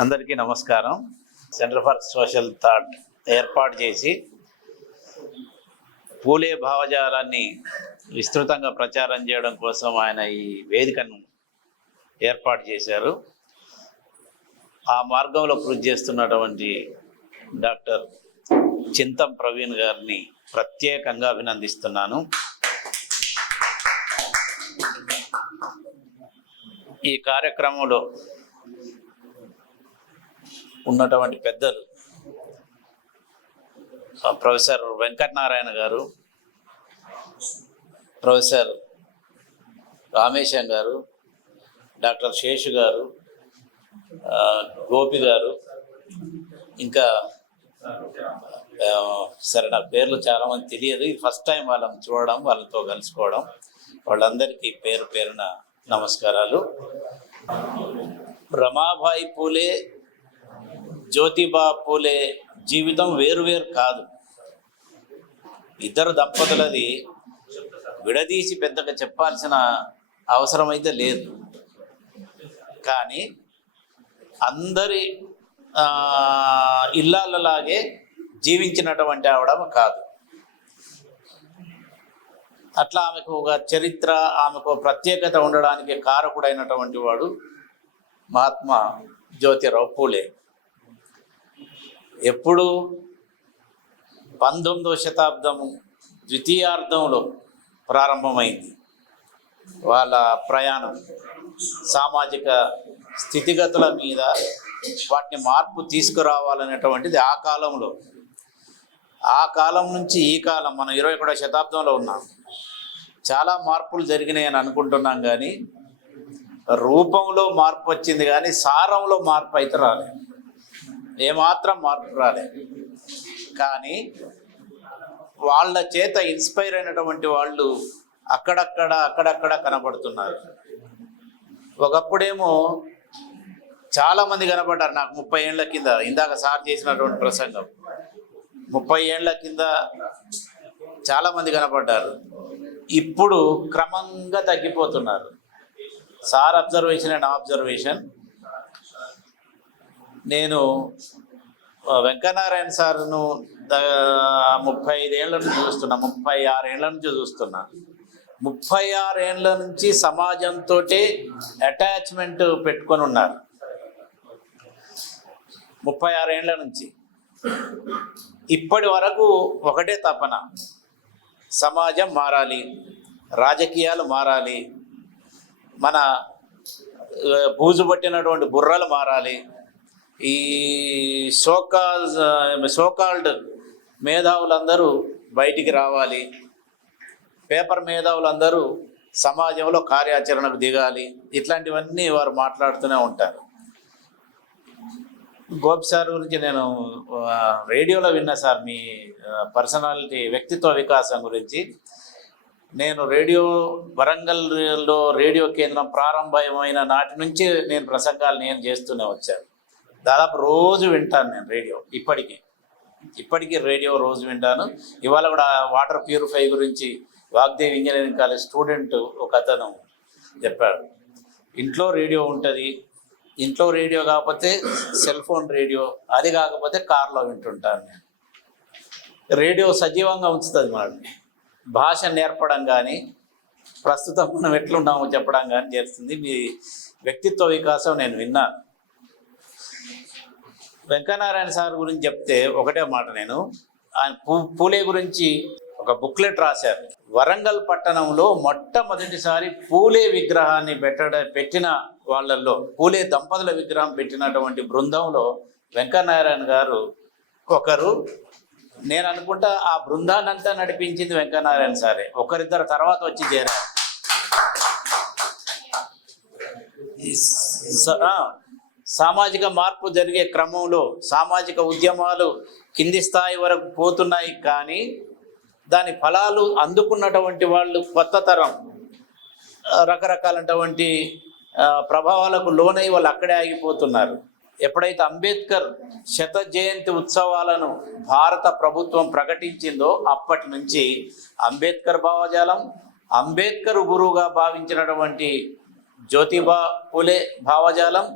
అందరికీ నమస్కారం. Centre for social thought ఏర్పాటు చేసి పూలే భావజాలాన్ని విస్తృతంగా ప్రచారం చేయడం కోసం ఆయన ఈ వేదికను ఏర్పాటు చేశారు. ఆ మార్గంలో కృషి చేస్తున్నటువంటి డాక్టర్ చింతం ప్రవీణ్ గారిని ప్రత్యేకంగా అభినందిస్తున్నాను. ఈ కార్యక్రమంలో ఉన్నటువంటి పెద్దలు. ప్రొఫెసర్ వెంకటనారాయణ గారు ప్రొఫెసర్ రామేశం గారు డాక్టర్ శేషు గారు గోపి గారు ఇంకా సరే నా పేర్లు చాలా మంది తెలియదు ఫస్ట్ టైం వాళ్ళని చూడడం వాళ్ళతో కలుసుకోవడం. వాళ్ళందరికీ పేరు పేరున నమస్కారాలు. రమాబాయి పూలే జ్యోతిబా పూలే జీవితం వేరు వేరు కాదు. ఇద్దరు దంపతులది విడదీసి పెద్దగా చెప్పాల్సిన అవసరం అయితే లేదు. కానీ అందరి ఇల్లాలలాగే జీవించినటువంటి అవడం కాదు. అట్లా ఆమెకు ఒక చరిత్ర ఆమెకు ప్రత్యేకత ఉండడానికి కారకుడైనటువంటి వాడు మహాత్మా జ్యోతిరావు పూలే. ఎప్పుడు పంతొమ్మిదవ శతాబ్దము ద్వితీయార్థంలో ప్రారంభమైంది. వాళ్ళ ప్రయాణం సామాజిక స్థితిగతుల మీద వాటిని మార్పు తీసుకురావాలనేటువంటిది ఆ కాలంలో. ఆ కాలం నుంచి ఈ కాలం మనం ఇరవై ఒకటో శతాబ్దంలో ఉన్నాం. చాలా మార్పులు జరిగినాయి అని అనుకుంటున్నాం కానీ రూపంలో మార్పు వచ్చింది కానీ సారంలో మార్పు అయితే రాలేదు. ఏమాత్రం మార్పు రాలేదు. కానీ వాళ్ళ చేత ఇన్స్పైర్ అయినటువంటి వాళ్ళు అక్కడక్కడ అక్కడక్కడ కనబడుతున్నారు. ఒకప్పుడేమో చాలామంది కనపడ్డారు కనబడ్డారు. నాకు ముప్పై ఏళ్ళ కింద ఇందాక సార్ చేసినటువంటి ప్రసంగం. ముప్పై ఏళ్ళ కింద చాలామంది కనపడ్డారు ఇప్పుడు క్రమంగా తగ్గిపోతున్నారు. సార్ అబ్జర్వేషన్ అండ్ అబ్జర్వేషన్ నేను వెంకనారాయణ సార్ను ముప్పై ఐదేళ్ళ నుంచి చూస్తున్నా ముప్పై ఆరేళ్ళ నుంచి చూస్తున్నా. ముప్పై ఆరేళ్ళ నుంచి సమాజంతో అటాచ్మెంట్ పెట్టుకొని ఉన్నారు ముప్పై ఆరేళ్ళ నుంచి. ఇప్పటి వరకు ఒకటే తపన సమాజం మారాలి రాజకీయాలు మారాలి మన బూజు పట్టినటువంటి బుర్రలు మారాలి ఈ సోకాల్ సోకాల్డ్ మేధావులందరూ బయటికి రావాలి. పేపర్ మేధావులందరూ సమాజంలో కార్యాచరణకు దిగాలి. ఇట్లాంటివన్నీ వారు మాట్లాడుతూనే ఉంటారు. గోపి సార్ గురించి నేను రేడియోలో విన్నా సార్ మీ పర్సనాలిటీ వ్యక్తిత్వ వికాసం గురించి. నేను రేడియో వరంగల్లో రేడియో కేంద్రం ప్రారంభమైన నాటి నుంచి నేను ప్రసంగాలు నేను చేస్తూనే వచ్చాను. దాదాపు రోజు వింటాను నేను రేడియో ఇప్పటికీ. ఇప్పటికీ రేడియో రోజు వింటాను. ఇవాళ కూడా వాటర్ ప్యూరిఫై గురించి వాగ్దేవి ఇంజనీరింగ్ కాలేజ్ స్టూడెంట్ ఒక అతను చెప్పాడు. ఇంట్లో రేడియో ఉంటుంది. ఇంట్లో రేడియో కాకపోతే సెల్ ఫోన్ రేడియో అది కాకపోతే కార్లో వింటుంటాను నేను. రేడియో సజీవంగా ఉంచుతుంది మనల్ని భాష నేర్పడం కానీ ప్రస్తుతం మనం ఎట్లున్నామో చెప్పడం కానీ చేస్తుంది. మీ వ్యక్తిత్వ వికాసం నేను విన్నాను. వెంకనారాయణ సార్ గురించి చెప్తే ఒకటే మాట నేను. ఆయన పూ పూలే గురించి ఒక బుక్లెట్ రాశారు. వరంగల్ పట్టణంలో మొట్టమొదటిసారి పూలే విగ్రహాన్ని పెట్టడ పెట్టిన వాళ్ళల్లో పూలే దంపతుల విగ్రహం పెట్టినటువంటి బృందంలో వెంకనారాయణ గారు ఒకరు. నేను అనుకుంటా ఆ బృందాన్ని అంతా నడిపించింది వెంకనారాయణ సారే. ఒకరిద్దరు తర్వాత వచ్చి చేరారు. సామాజిక మార్పు జరిగే క్రమంలో సామాజిక ఉద్యమాలు కింది స్థాయి వరకు పోతున్నాయి కానీ దాని ఫలాలు అందుకున్నటువంటి వాళ్ళు కొత్త తరం రకరకాలటువంటి రకరకాలైనటువంటి ప్రభావాలకు లోనై వాళ్ళు అక్కడే ఆగిపోతున్నారు. ఎప్పుడైతే అంబేద్కర్ శత జయంతి ఉత్సవాలను భారత ప్రభుత్వం ప్రకటించిందో అప్పటి నుంచి అంబేద్కర్ భావజాలం అంబేద్కర్ గురువుగా భావించినటువంటి జ్యోతిబా పులే భావజాలం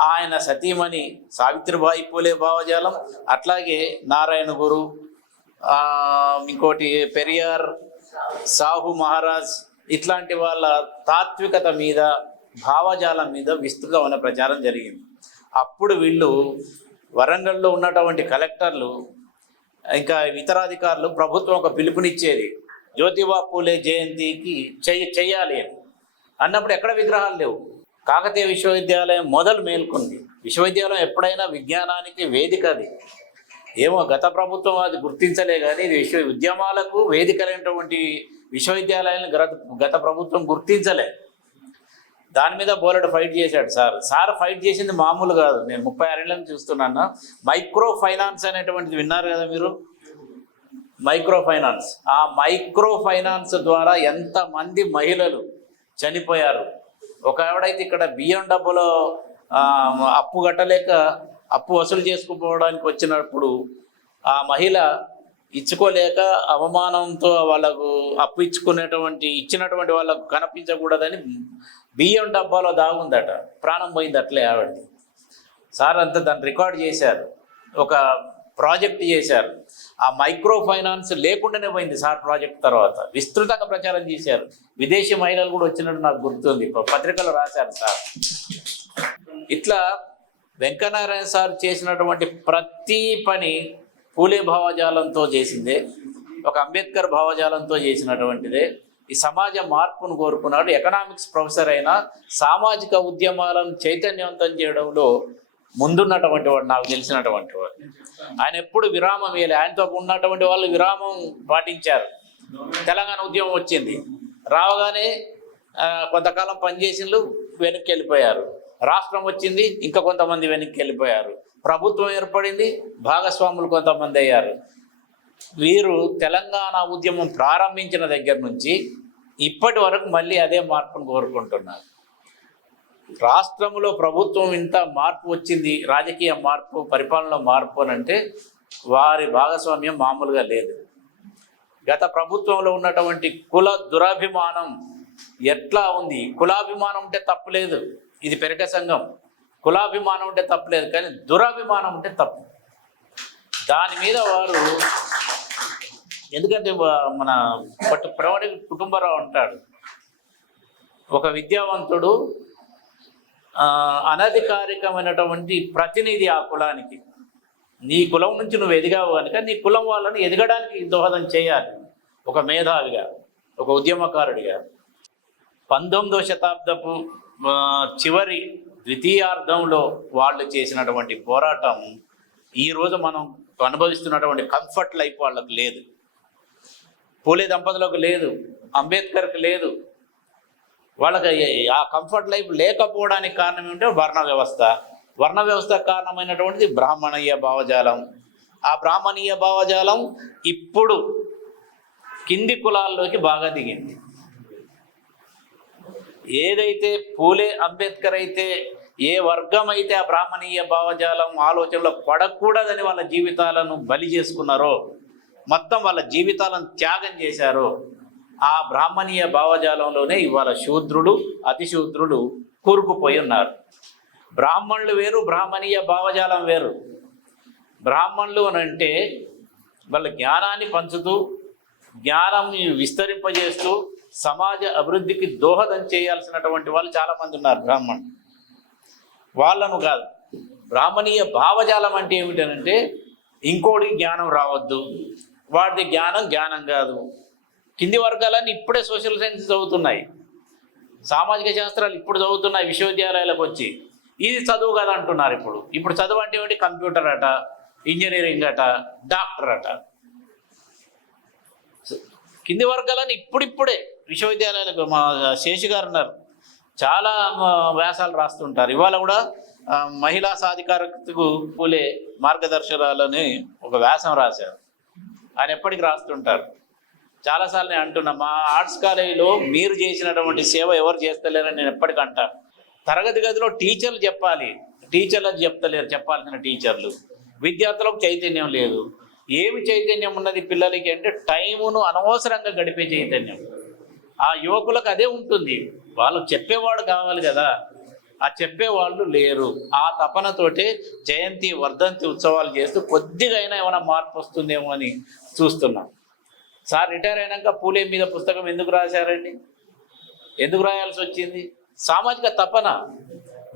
ఆయన సతీమణి సావిత్రిబాయి పూలే భావజాలం. అట్లాగే నారాయణ గురు ఇంకోటి పెరియార్ సాహు మహారాజ్ ఇట్లాంటి వాళ్ళ తాత్వికత మీద భావజాలం మీద విస్తృతమైన ప్రచారం జరిగింది. అప్పుడు వీళ్ళు వరంగల్లో ఉన్నటువంటి కలెక్టర్లు ఇంకా ఇతరాధికారులు ప్రభుత్వం ఒక పిలుపునిచ్చేది జ్యోతిబా పూలే జయంతికి చెయ్యి చెయ్యాలి అని. అన్నప్పుడు ఎక్కడ విగ్రహాలు లేవు. కాకతీయ విశ్వవిద్యాలయం మొదలు మేల్కొంది. విశ్వవిద్యాలయం ఎప్పుడైనా విజ్ఞానానికి వేదిక అది. ఏమో గత ప్రభుత్వం అది గుర్తించలే కానీ ఇది విశ్వ ఉద్యమాలకు వేదికలైనటువంటి విశ్వవిద్యాలయాలను గత గత ప్రభుత్వం గుర్తించలే. దాని మీద బోలెడు ఫైట్ చేశాడు సార్. సార్ ఫైట్ చేసింది మామూలు కాదు. నేను ముప్పై ఆరేళ్ళ నుంచి చూస్తున్నాను. మైక్రో ఫైనాన్స్ అనేటువంటిది విన్నారు కదా మీరు? Micro finance. ఆ మైక్రో ఫైనాన్స్ ద్వారా ఎంతమంది మహిళలు చనిపోయారు? ఒక ఆవిడైతే ఇక్కడ బియ్యం డబ్బులో అప్పు కట్టలేక అప్పు వసూలు చేసుకుపోవడానికి వచ్చినప్పుడు ఆ మహిళ ఇచ్చుకోలేక అవమానంతో వాళ్ళకు అప్పు ఇచ్చుకునేటువంటి ఇచ్చినటువంటి వాళ్ళకు కనిపించకూడదని బియ్యం డబ్బాలో దాగుందట. ప్రాణం పోయింది అట్లే ఆవిడది. సార్ అంతా దాన్ని రికార్డ్ చేశారు. ఒక ప్రాజెక్ట్ చేశారు. ఆ మైక్రో ఫైనాన్స్ లేకుండానే పోయింది సార్ ప్రాజెక్ట్ తర్వాత. విస్తృతంగా ప్రచారం చేశారు. విదేశీ మహిళలు కూడా వచ్చినట్టు నాకు గుర్తుంది. పత్రికలు రాశారు సార్. ఇట్లా వెంకనారాయణ సార్ చేసినటువంటి ప్రతి పని పూలే భావజాలంతో చేసిందే. ఒక అంబేద్కర్ భావజాలంతో చేసినటువంటిదే. ఈ సమాజ మార్పును కోరుకున్నాడు. ఎకనామిక్స్ ప్రొఫెసర్ అయినా సామాజిక ఉద్యమాలను చైతన్యవంతం చేయడంలో ముందున్నటువంటి వాడు నాకు తెలిసినటువంటి వాడు. ఆయన ఎప్పుడు విరామం వేయలే ఆయనతో ఉన్నటువంటి వాళ్ళు విరామం పాటించారు. తెలంగాణ ఉద్యమం వచ్చింది. రావగానే కొంతకాలం పనిచేసిండ్రు వెనక్కి వెళ్ళిపోయారు. రాష్ట్రం వచ్చింది ఇంకా కొంతమంది వెనక్కి వెళ్ళిపోయారు. ప్రభుత్వం ఏర్పడింది భాగస్వాములు కొంతమంది అయ్యారు. వీరు తెలంగాణ ఉద్యమం ప్రారంభించిన దగ్గర నుంచి ఇప్పటి వరకు మళ్ళీ అదే మార్పును కోరుకుంటున్నారు. రాష్ట్రంలో ప్రభుత్వం ఇంత మార్పు వచ్చింది రాజకీయ మార్పు పరిపాలనలో మార్పు అని అంటే వారి భాగస్వామ్యం మామూలుగా లేదు. గత ప్రభుత్వంలో ఉన్నటువంటి కుల దురాభిమానం ఎట్లా ఉంది? కులాభిమానం ఉంటే తప్పులేదు ఇది పెరక సంఘం. కులాభిమానం ఉంటే తప్పులేదు కానీ దురాభిమానం ఉంటే తప్పు. దాని మీద వారు ఎందుకంటే మన పట్టు ప్రవణి కుటుంబరావు అంటాడు ఒక విద్యావంతుడు అనధికారికమైనటువంటి ప్రతినిధి ఆ కులానికి. నీ కులం నుంచి నువ్వు ఎదిగావు కనుక నీ కులం వాళ్ళని ఎదగడానికి దోహదం చేయాలి. ఒక మేధావిగా ఒక ఉద్యమకారుడిగా. పంతొమ్మిదో శతాబ్దపు చివరి ద్వితీయార్థంలో వాళ్ళు చేసినటువంటి పోరాటం ఈరోజు మనం అనుభవిస్తున్నటువంటి కంఫర్ట్ లైఫ్ వాళ్ళకు లేదు. పూలే దంపతులకు లేదు అంబేద్కర్కి లేదు వాళ్ళకి ఆ కంఫర్ట్ లైఫ్ లేకపోవడానికి కారణం ఏమిటంటే వర్ణ వ్యవస్థ. వర్ణ వ్యవస్థ కారణమైనటువంటిది బ్రాహ్మణీయ భావజాలం. ఆ బ్రాహ్మణీయ భావజాలం ఇప్పుడు కింది కులాల్లోకి బాగా దిగింది. ఏదైతే పూలే అంబేద్కర్ అయితే ఏ వర్గం అయితే ఆ బ్రాహ్మణీయ భావజాలం ఆలోచనలో పడకూడదని వాళ్ళ జీవితాలను బలి చేసుకున్నారో మొత్తం వాళ్ళ జీవితాలను త్యాగం చేశారో ఆ బ్రాహ్మణీయ భావజాలంలోనే ఇవాళ శూద్రుడు అతిశూద్రుడు కూరుకుపోయి ఉన్నారు. బ్రాహ్మణులు వేరు బ్రాహ్మణీయ భావజాలం వేరు. బ్రాహ్మణులు అని అంటే వాళ్ళ జ్ఞానాన్ని పంచుతూ జ్ఞానం విస్తరింపజేస్తూ సమాజ అభివృద్ధికి దోహదం చేయాల్సినటువంటి వాళ్ళు చాలామంది ఉన్నారు బ్రాహ్మణులు. వాళ్ళను కాదు బ్రాహ్మణీయ భావజాలం అంటే ఏమిటనంటే ఇంకోటి జ్ఞానం రావద్దు వాడిది జ్ఞానం జ్ఞానం కాదు. కింది వర్గాలన్నీ ఇప్పుడే సోషల్ సైన్స్ చదువుతున్నాయి. సామాజిక శాస్త్రాలు ఇప్పుడు చదువుతున్నాయి విశ్వవిద్యాలయాలకు వచ్చి. ఇది చదువు కదా అంటున్నారు ఇప్పుడు. ఇప్పుడు చదువు అంటే ఏమిటి? కంప్యూటర్ అట ఇంజనీరింగ్ అట డాక్టర్ అట. కింది వర్గాలని ఇప్పుడిప్పుడే విశ్వవిద్యాలయాలకు మా శేషి గారు ఉన్నారు. చాలా వ్యాసాలు రాస్తుంటారు. ఇవాళ కూడా మహిళా సాధికారతకు పూలే మార్గదర్శకాలని ఒక వ్యాసం రాశారు. ఆయన ఎప్పటికి రాస్తుంటారు? చాలాసార్లు నేను అంటున్నా మా ఆర్ట్స్ కాలేజీలో మీరు చేసినటువంటి సేవ ఎవరు చేస్తలేరని నేను ఎప్పటికీ అంటాను తరగతి గదిలో టీచర్లు చెప్పాలి. టీచర్లు చెప్తలేరు చెప్పాల్సిన టీచర్లు. విద్యార్థులకు చైతన్యం లేదు. ఏమి చైతన్యం ఉన్నది పిల్లలకి అంటే టైమును అనవసరంగా గడిపే చైతన్యం. ఆ యువకులకు అదే ఉంటుంది. వాళ్ళు చెప్పేవాడు కావాలి కదా. ఆ చెప్పేవాళ్ళు లేరు. ఆ తపనతోటే జయంతి వర్ధంతి ఉత్సవాలు చేస్తూ కొద్దిగా అయినా ఏమైనా మార్పు వస్తుందేమో అని చూస్తున్నాం. సార్ రిటైర్ అయినాక పూలే మీద పుస్తకం ఎందుకు రాశారండి? ఎందుకు రాయాల్సి వచ్చింది? సామాజిక తపన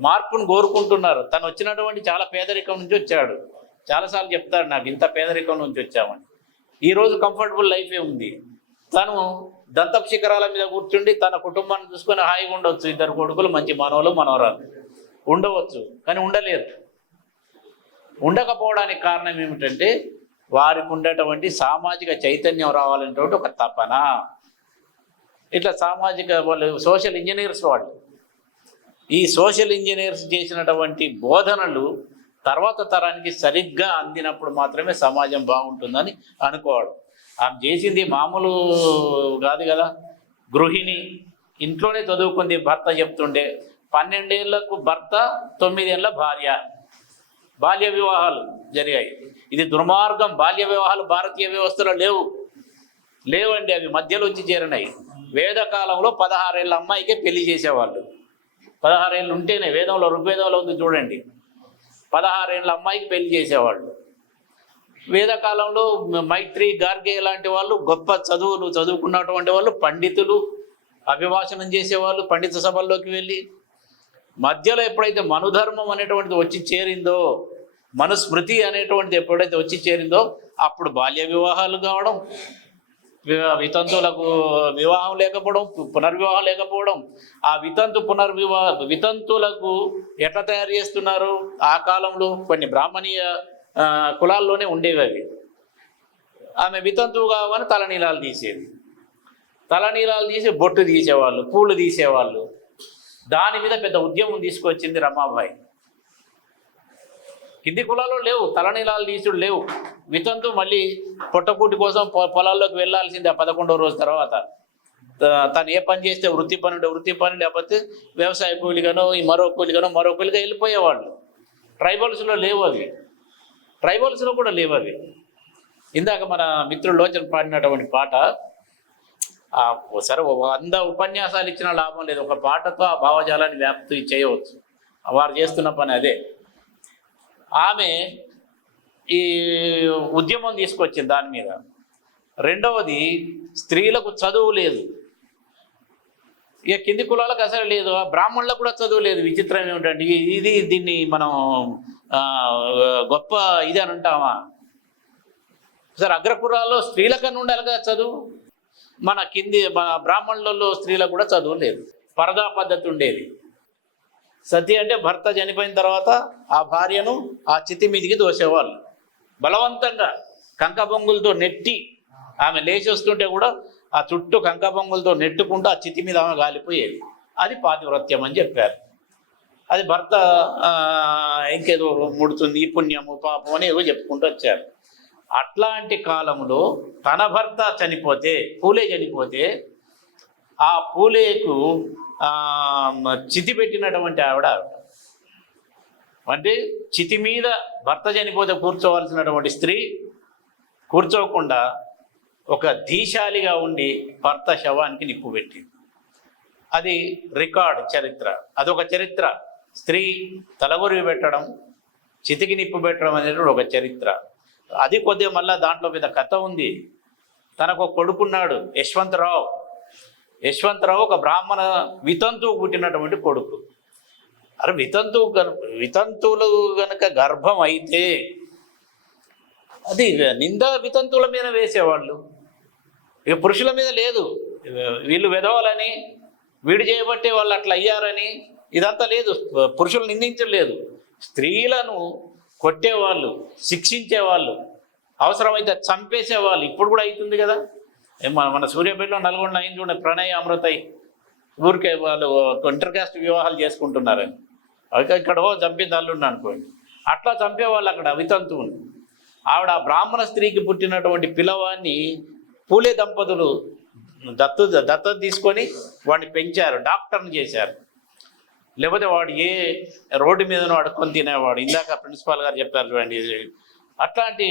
మార్పును కోరుకుంటున్నారు. తను వచ్చినటువంటి చాలా పేదరికం నుంచి వచ్చాడు. చాలాసార్లు చెప్తాడు నాకు ఇంత పేదరికం నుంచి వచ్చామని. ఈరోజు కంఫర్టబుల్ లైఫే ఉంది. తను దంతపు శిఖరాల మీద కూర్చుండి తన కుటుంబాన్ని చూసుకొని హాయిగా ఉండవచ్చు ఇద్దరు కొడుకులు మంచి మనవలు మనవరాలు. ఉండవచ్చు కానీ ఉండలేరు ఉండకపోవడానికి కారణం ఏమిటంటే వారికి ఉండేటువంటి సామాజిక చైతన్యం రావాలనేటువంటి ఒక తపన. ఇట్లా సామాజిక వాళ్ళు సోషల్ ఇంజనీర్స్ వాళ్ళు. ఈ సోషల్ ఇంజనీర్స్ చేసినటువంటి బోధనలు తర్వాత తరానికి సరిగ్గా అందినప్పుడు మాత్రమే సమాజం బాగుంటుందని అనుకోవడం. ఆమె చేసింది మామూలు కాదు కదా. గృహిణి ఇంట్లోనే చదువుకుంది భర్త చెప్తుండే. పన్నెండేళ్ళకు భర్త తొమ్మిదేళ్ళ భార్య. బాల్య వివాహాలు జరిగాయి. ఇది దుర్మార్గం. బాల్య వివాహాలు భారతీయ వ్యవస్థలో లేవు. లేవండి అవి. మధ్యలో వచ్చి చేరినాయి. వేదకాలంలో పదహారేళ్ళ అమ్మాయికే పెళ్ళి చేసేవాళ్ళు. పదహారేళ్ళు ఉంటేనే వేదంలో ఋగ్వేదంలో ఉంది చూడండి. పదహారేళ్ళ అమ్మాయికి పెళ్ళి చేసేవాళ్ళు. వేదకాలంలో మైత్రి గార్గే లాంటి వాళ్ళు గొప్ప చదువులు చదువుకున్నటువంటి వాళ్ళు పండితులు అభిభాషణం చేసేవాళ్ళు పండిత సభల్లోకి వెళ్ళి మధ్యలో ఎప్పుడైతే మనుధర్మం అనేటువంటిది వచ్చి చేరిందో మనుస్మృతి అనేటువంటిది ఎప్పుడైతే వచ్చి చేరిందో అప్పుడు బాల్య వివాహాలు కావడం వితంతులకు వితంతువులకు వివాహం లేకపోవడం పునర్వివాహం లేకపోవడం ఆ వితంతు పునర్వివాహ వితంతువులకు ఎట్లా తయారు చేస్తున్నారు? ఆ కాలంలో కొన్ని బ్రాహ్మణీయ కులాల్లోనే ఉండేవి అవి. ఆమె వితంతువు కావని తలనీలాలు తీసేది తలనీలాలు తీసి బొట్టు తీసేవాళ్ళు పూలు తీసేవాళ్ళు. దాని మీద పెద్ద ఉద్యమం తీసుకొచ్చింది రమాబాయి. కింది కులాల్లో లేవు తలనీలాలు తీసుడు లేవు. వితంతు మళ్ళీ పొట్టకూటి కోసం పొ- పొలాల్లోకి వెళ్ళాల్సిందే ఆ పదకొండో రోజు తర్వాత. తను ఏ పని చేస్తే వృత్తి పని వృత్తి పని లేకపోతే వ్యవసాయ కూలిగానో ఈ మరో కూలిగానో మరో కూలిగా వెళ్ళిపోయేవాళ్ళు. ట్రైబల్స్లో లేవు అవి. ట్రైబల్స్లో కూడా లేవు అవి. ఇందాక మన మిత్రుడు లోచన పాడినటువంటి పాట సరే వంద ఉపన్యాసాలు ఇచ్చిన లాభం లేదు. ఒక పాటతో ఆ భావజాలాన్ని వ్యాప్తి చేయవచ్చు. వారు చేస్తున్న పని అదే. ఆమె ఈ ఉద్యమం తీసుకొచ్చింది దాని మీద. రెండవది స్త్రీలకు చదువు లేదు. ఇక కింది కులాలకు అసలు లేదు. బ్రాహ్మణులకు కూడా చదువు లేదు. విచిత్రం ఏమిటంటే ఇది- దీన్ని మనం గొప్ప ఇది అని అంటామా? సరే అగ్రకులాల్లో స్త్రీలకన్నా ఉండాలి కదా చదువు. మన కింది మన బ్రాహ్మణులలో స్త్రీలకు కూడా చదువు లేదు. పరదా పద్ధతి ఉండేది. సతి అంటే భర్త చనిపోయిన తర్వాత ఆ భార్యను ఆ చితి మీదికి దోసేవాళ్ళు బలవంతంగా కంకబొంగులతో నెట్టి ఆమె లేచి వస్తుంటే కూడా ఆ చుట్టూ కంకబొంగులతో నెట్టుకుంటూ ఆ చితి మీద ఆమె గాలిపోయేది. అది పాతివ్రత్యం అని చెప్పారు. అది భర్త ఇంకేదో ముడుతుంది పుణ్యము పాపం అని ఏవో చెప్పుకుంటూ వచ్చారు. అట్లాంటి కాలంలో తన భర్త చనిపోతే పూలే చనిపోతే ఆ పూలేకు చితి పెట్టినటువంటి ఆవిడ ఆవిడ. అంటే చితి మీద భర్త చనిపోతే కూర్చోవలసినటువంటి స్త్రీ కూర్చోకుండా ఒక ధీశాలిగా ఉండి భర్త శవానికి నిప్పు పెట్టింది. అది రికార్డ్ చరిత్ర. అదొక చరిత్ర. స్త్రీ తలగొరివి పెట్టడం చితికి నిప్పు పెట్టడం అనేది ఒక చరిత్ర. అది కొద్దిగా మళ్ళీ దాంట్లో మీద కథ ఉంది. తనకు ఒక కొడుకున్నాడు యశ్వంతరావు. యశ్వంతరావు ఒక బ్రాహ్మణ వితంతువు పుట్టినటువంటి కొడుకు. అరే వితంతువు వితంతువులు గనక గర్భం అయితే అది నింద వితంతువుల మీద వేసేవాళ్ళు. ఇక పురుషుల మీద లేదు. వీళ్ళు వెదవాలని వీడు చేయబట్టే వాళ్ళు అట్లా అయ్యారని ఇదంతా లేదు. పురుషులు నిందించలేదు. స్త్రీలను కొట్టేవాళ్ళు శిక్షించేవాళ్ళు అవసరమైతే చంపేసేవాళ్ళు ఇప్పుడు కూడా అవుతుంది కదా? మన మన సూర్యాపేటలో నల్గొండ అయింది చూడండి ప్రణయ అమృతయ్ ఊరికే వాళ్ళు ఇంటర్ కాస్ట్ వివాహాలు చేసుకుంటున్నారని అవి ఇక్కడ ఓ చంపింది అల్లుండి అనుకోండి. అట్లా చంపేవాళ్ళు అక్కడ వితంతువుని ఆవిడ బ్రాహ్మణ స్త్రీకి పుట్టినటువంటి పిల్లవాడిని పూలే దంపతులు దత్తు దత్తత తీసుకొని వాడిని పెంచారు డాక్టర్ని చేశారు. లేకపోతే వాడు ఏ రోడ్డు మీదనో అడుక్కొని తినేవాడు. ఇందాక ప్రిన్సిపాల్ గారు చెప్పారు చూడండి అట్లాంటి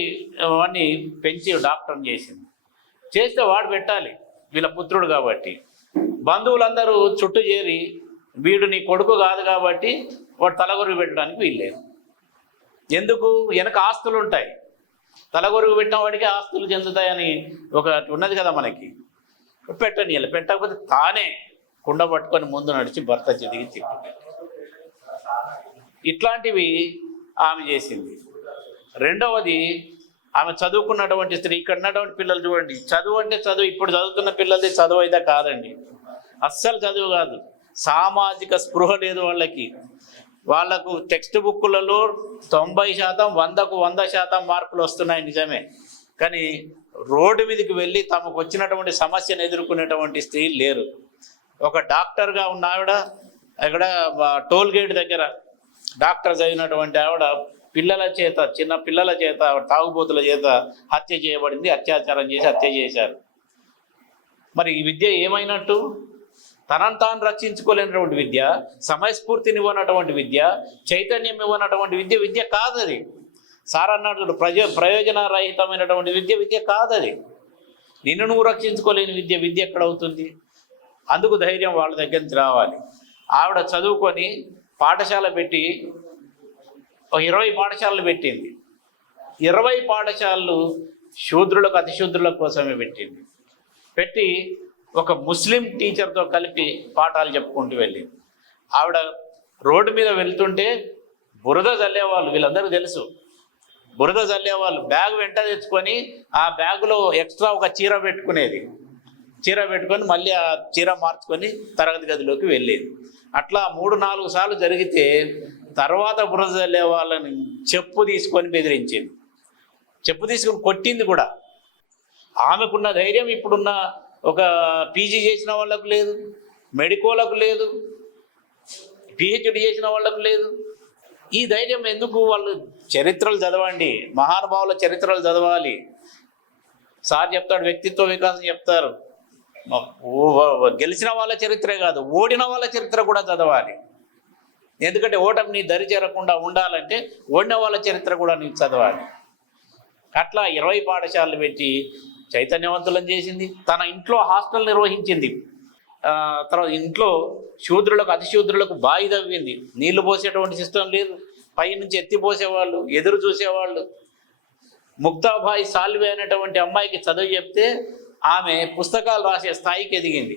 వాడిని పెంచి డాక్టర్ని చేసింది. చేస్తే వాడు పెట్టాలి వీళ్ళ పుత్రుడు కాబట్టి. బంధువులందరూ చుట్టూ చేరి వీడు నీ కొడుకు కాదు కాబట్టి వాడు తలగొరుగు పెట్టడానికి వీల్లేదు. ఎందుకు? వెనక ఆస్తులు ఉంటాయి. తలగొరుగు పెట్టిన వాడికి ఆస్తులు చెందుతాయని ఒకటి ఉన్నది కదా మనకి. పెట్టనీయాలి పెట్టకపోతే తానే కుండ పట్టుకొని ముందు నడిచి భర్త చెదిగి తిట్టు ఇట్లాంటివి ఆమె చేసింది. రెండవది ఆమె చదువుకున్నటువంటి స్త్రీ ఇక్కడ ఉన్నటువంటి పిల్లలు చూడండి. చదువు అంటే చదువు ఇప్పుడు చదువుతున్న పిల్లలది చదువు అయితే కాదండి. అస్సలు చదువు కాదు. సామాజిక స్పృహ లేదు వాళ్ళకి. వాళ్ళకు టెక్స్ట్ బుక్కులలో తొంభై శాతం వందకు వంద శాతం మార్కులు వస్తున్నాయి నిజమే. కానీ రోడ్డు మీదకి వెళ్ళి తమకు వచ్చినటువంటి సమస్యను ఎదుర్కొనేటువంటి స్త్రీలు లేరు. ఒక డాక్టర్గా ఉన్న ఆవిడ అక్కడ టోల్ గేట్ దగ్గర డాక్టర్ చదివినటువంటి ఆవిడ పిల్లల చేత చిన్న పిల్లల చేత తాగుబోతుల చేత హత్య చేయబడింది అత్యాచారం చేసి హత్య చేశారు. మరి ఈ విద్య ఏమైనట్టు? తనను తాను రక్షించుకోలేనటువంటి విద్య సమయస్ఫూర్తిని ఇవ్వనటువంటి విద్య చైతన్యం ఇవ్వనటువంటి విద్య విద్య కాదు అది సార్ అన్నట్టు ప్రజ ప్రయోజనరహితమైనటువంటి విద్య విద్య కాదు అది నిన్ను నువ్వు రక్షించుకోలేని విద్య విద్య ఎక్కడ అవుతుంది? అందుకు ధైర్యం వాళ్ళ దగ్గర నుంచి రావాలి. ఆవిడ చదువుకొని పాఠశాల పెట్టి ఒక ఇరవై పాఠశాలలు పెట్టింది. ఇరవై పాఠశాలలు శూద్రులకు అతిశూద్రుల కోసమే పెట్టింది. పెట్టి ఒక ముస్లిం టీచర్తో కలిపి పాఠాలు చెప్పుకుంటూ వెళ్ళింది. ఆవిడ రోడ్డు మీద వెళ్తుంటే బురద చల్లేవాళ్ళు వీళ్ళందరూ తెలుసు. బురద చల్లేవాళ్ళు బ్యాగ్ వెంట తెచ్చుకొని ఆ బ్యాగులో ఎక్స్ట్రా ఒక చీర పెట్టుకునేది. చీర పెట్టుకొని మళ్ళీ ఆ చీర మార్చుకొని తరగతి గదిలోకి వెళ్ళేది. అట్లా మూడు నాలుగు సార్లు జరిగితే తర్వాత బురద చల్లే వాళ్ళని చెప్పు తీసుకొని బెదిరించింది. చెప్పు తీసుకొని కొట్టింది కూడా. ఆమెకున్న ధైర్యం ఇప్పుడున్న ఒక పీజీ చేసిన వాళ్ళకు లేదు మెడికోలకు లేదు పిహెచ్డి చేసిన వాళ్ళకు లేదు. ఈ ధైర్యం ఎందుకు వాళ్ళు చరిత్రలు చదవండి మహానుభావుల చరిత్రలు చదవాలి. సార్ చెప్తాడు వ్యక్తిత్వ వికాసం చెప్తారు. గెలిచిన వాళ్ళ చరిత్రే కాదు ఓడిన వాళ్ళ చరిత్ర కూడా చదవాలి. ఎందుకంటే ఓటమి నీ దరి చేరకుండా ఉండాలంటే ఓడిన వాళ్ళ చరిత్ర కూడా నీకు చదవాలి. అట్లా ఇరవై పాఠశాలలు పెట్టి చైతన్యవంతులను చేసింది తన ఇంట్లో హాస్టల్ నిర్వహించింది. తర్వాత ఇంట్లో శూద్రులకు అతిశూద్రులకు బావి తవ్వింది. నీళ్ళు పోసేటువంటి సిస్టమ్ లేదు పై నుంచి ఎదురు చూసేవాళ్ళు. ముక్తాబాయి సాల్వే అనేటువంటి అమ్మాయికి చదువు చెప్తే ఆమె పుస్తకాలు రాసే స్థాయికి ఎదిగింది.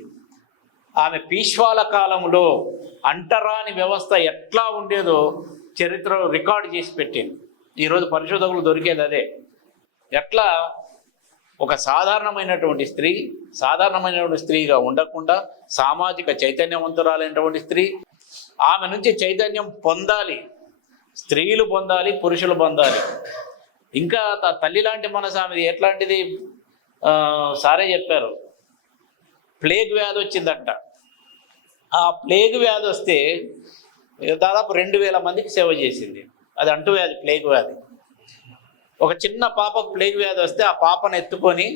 ఆమె పీష్వాల కాలంలో అంటరాని వ్యవస్థ ఎట్లా ఉండేదో చరిత్రలో రికార్డు చేసి పెట్టింది. ఈరోజు పరిశోధకులు దొరికేది అదే. ఎట్లా ఒక సాధారణమైనటువంటి స్త్రీ సాధారణమైనటువంటి స్త్రీగా ఉండకుండా సామాజిక చైతన్యవంతురాలైనటువంటి స్త్రీ ఆమె నుంచి చైతన్యం పొందాలి స్త్రీలు పొందాలి పురుషులు పొందాలి. ఇంకా తల్లి లాంటి మనసు ఆమెది ఎట్లాంటిది? సారే చెప్పారు. ప్లేగ్ వ్యాధి వచ్చిందంట. ఆ ప్లేగ్ వ్యాధి వస్తే దాదాపు రెండు వేల మందికి సేవ చేసింది. అది అంటు వ్యాధి ప్లేగ్ వ్యాధి. ఒక చిన్న పాపకు ప్లేగ్ వ్యాధి వస్తే ఆ పాపను ఎత్తుకొని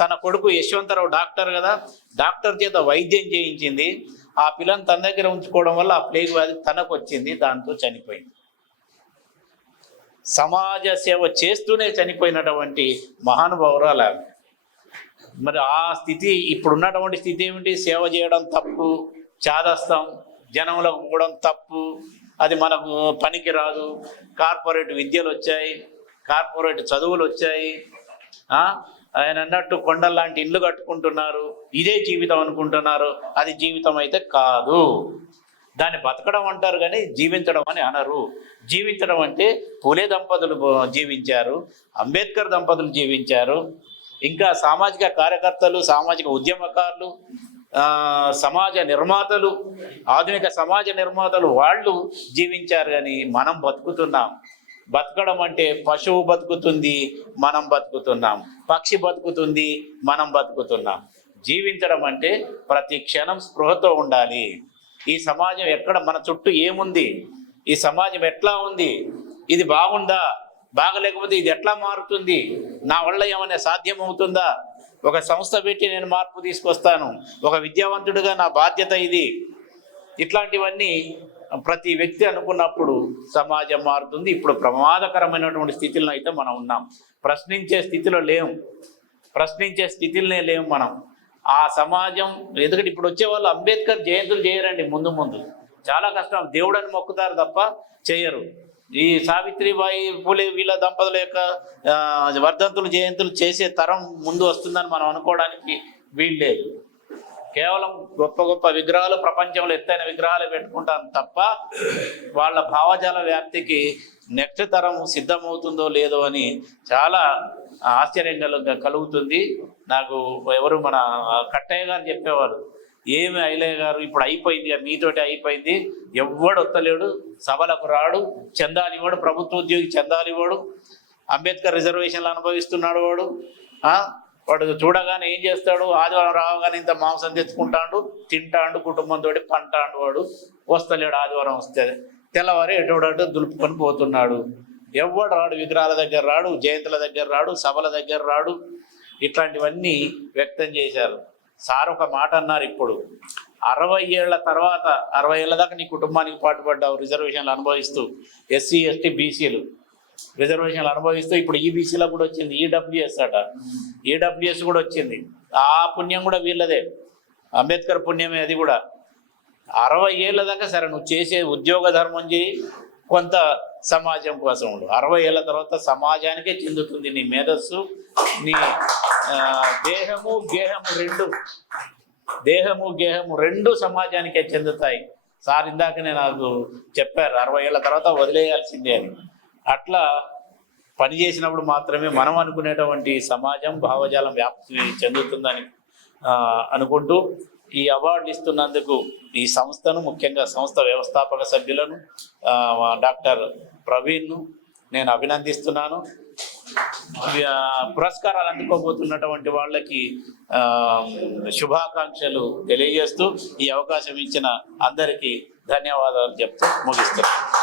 తన కొడుకు యశ్వంతరావు డాక్టర్ కదా డాక్టర్ చేత వైద్యం చేయించింది. ఆ పిల్లని తన దగ్గర ఉంచుకోవడం వల్ల ఆ ప్లేగ్ వ్యాధి తనకు వచ్చింది దాంతో చనిపోయింది. సమాజ సేవ చేస్తూనే చనిపోయినటువంటి మహానుభావురాలు ఆమె. మరి ఆ స్థితి ఇప్పుడున్నటువంటి స్థితి ఏమిటి? సేవ చేయడం తప్పు చాదస్తం జనంలో పోవడం తప్పు అది మనకు పనికి రాదు. కార్పొరేట్ విద్యలు వచ్చాయి కార్పొరేట్ చదువులు వచ్చాయి. ఆయన అన్నట్టు కొండల్లాంటి ఇల్లు కట్టుకుంటున్నారు. ఇదే జీవితం అనుకుంటున్నారు. అది జీవితం అయితే కాదు. దాన్ని బతకడం అంటారు కానీ జీవించడం అని అనరు. జీవించడం అంటే పులే దంపతులు జీవించారు అంబేద్కర్ దంపతులు జీవించారు. ఇంకా సామాజిక కార్యకర్తలు సామాజిక ఉద్యమకారులు సమాజ నిర్మాతలు ఆధునిక సమాజ నిర్మాతలు వాళ్ళు జీవించారు కానీ మనం బతుకుతున్నాం. బతకడం అంటే పశువు బతుకుతుంది మనం బతుకుతున్నాం. పక్షి బతుకుతుంది మనం బతుకుతున్నాం. జీవించడం అంటే ప్రతి క్షణం స్పృహతో ఉండాలి. ఈ సమాజం ఎక్కడ మన చుట్టూ ఏముంది? ఈ సమాజం ఎట్లా ఉంది? ఇది బాగుందా? బాగలేకపోతే ఇది ఎట్లా మారుతుంది? నా వల్ల ఏమైనా సాధ్యం అవుతుందా ఒక సంస్థ పెట్టి నేను మార్పు తీసుకొస్తాను. ఒక విద్యావంతుడిగా నా బాధ్యత ఇది. ఇట్లాంటివన్నీ ప్రతి వ్యక్తి అనుకున్నప్పుడు సమాజం మారుతుంది. ఇప్పుడు ప్రమాదకరమైనటువంటి స్థితిలో అయితే మనం ఉన్నాం. ప్రశ్నించే స్థితిలో లేము ప్రశ్నించే స్థితిలోనే లేము మనం. ఆ సమాజం ఎందుకంటే ఇప్పుడు వచ్చే వాళ్ళు అంబేద్కర్ జయంతులు చేయరండి ముందు ముందు. చాలా కష్టం. దేవుడని మొక్కుతారు తప్ప చేయరు. ఈ సావిత్రిబాయి పూలే వీళ్ళ దంపతుల యొక్క వర్ధంతులు జయంతులు చేసే తరం ముందు వస్తుందని మనం అనుకోవడానికి వీల్లేదు. కేవలం గొప్ప గొప్ప విగ్రహాలు ప్రపంచంలో ఎత్తైన విగ్రహాలు పెట్టుకుంటాం తప్ప వాళ్ళ భావజాల వ్యాప్తికి నెక్స్ట్ తరం సిద్ధమవుతుందో లేదో అని చాలా ఆశ్చర్యం కలుగుతుంది. నాకు ఎవరు మన కట్టయ్య గారు చెప్పేవారు. ఏమి ఐలయ్య గారు ఇప్పుడు అయిపోయింది మీతోటి అయిపోయింది. ఎవ్వడు వస్తలేడు సభలకు రాడు చందాలు ఇవ్వడు ప్రభుత్వ ఉద్యోగి చందాలు ఇవ్వడు అంబేద్కర్ రిజర్వేషన్లు అనుభవిస్తున్నాడు వాడు. వాడు చూడగానే ఏం చేస్తాడు? ఆదివారం రావగానే ఇంత మాంసం తెచ్చుకుంటాడు తింటాడు కుటుంబంతో పంటాడు వాడు. వస్తలేడు ఆదివారం వస్తే తెల్లవారి ఎటువంటి దులుపుకొని పోతున్నాడు. ఎవడు రాడు విగ్రహాల దగ్గర రాడు జయంతుల దగ్గర రాడు సభల దగ్గర రాడు. ఇట్లాంటివన్నీ వ్యక్తం చేశారు. సార్ ఒక మాట అన్నారు ఇప్పుడు. అరవై ఏళ్ళ తర్వాత అరవై ఏళ్ళ దాకా నీ కుటుంబానికి పాటుపడ్డావు రిజర్వేషన్లు అనుభవిస్తూ ఎస్సీ ఎస్టీ బీసీలు. రిజర్వేషన్లు అనుభవిస్తూ ఇప్పుడు ఈబీసీలో కూడా వచ్చింది ఈడబ్ల్యూఎస్ అట. ఈడబ్ల్యూఎస్ కూడా వచ్చింది. ఆ పుణ్యం కూడా వీళ్ళదే. అంబేద్కర్ పుణ్యమే అది కూడా. అరవై ఏళ్ళ దాకా సరే నువ్వు చేసే ఉద్యోగ ధర్మం చేయి కొంత సమాజం కోసం అరవై ఏళ్ళ తర్వాత సమాజానికే చెందుతుంది నీ మేధస్సు నీ దేహము గేహము రెండు. దేహము గేహము రెండు సమాజానికే చెందుతాయి. సార్ ఇందాకనే నాకు చెప్పారు అరవై ఏళ్ళ తర్వాత వదిలేయాల్సిందే అని. అట్లా పని చేసినప్పుడు మాత్రమే మనం అనుకునేటువంటి సమాజం భావజాలం వ్యాప్తి చెందుతుందని అనుకుంటూ ఈ అవార్డులు ఇస్తున్నందుకు ఈ సంస్థను ముఖ్యంగా సంస్థ వ్యవస్థాపక సభ్యులను డాక్టర్ ప్రవీణ్ను నేను అభినందిస్తున్నాను. పురస్కారాలు అందుకోబోతున్నటువంటి వాళ్ళకి ఆ, శుభాకాంక్షలు తెలియజేస్తూ ఈ అవకాశం ఇచ్చిన అందరికీ ధన్యవాదాలు చెప్తూ ముగిస్తున్నాను.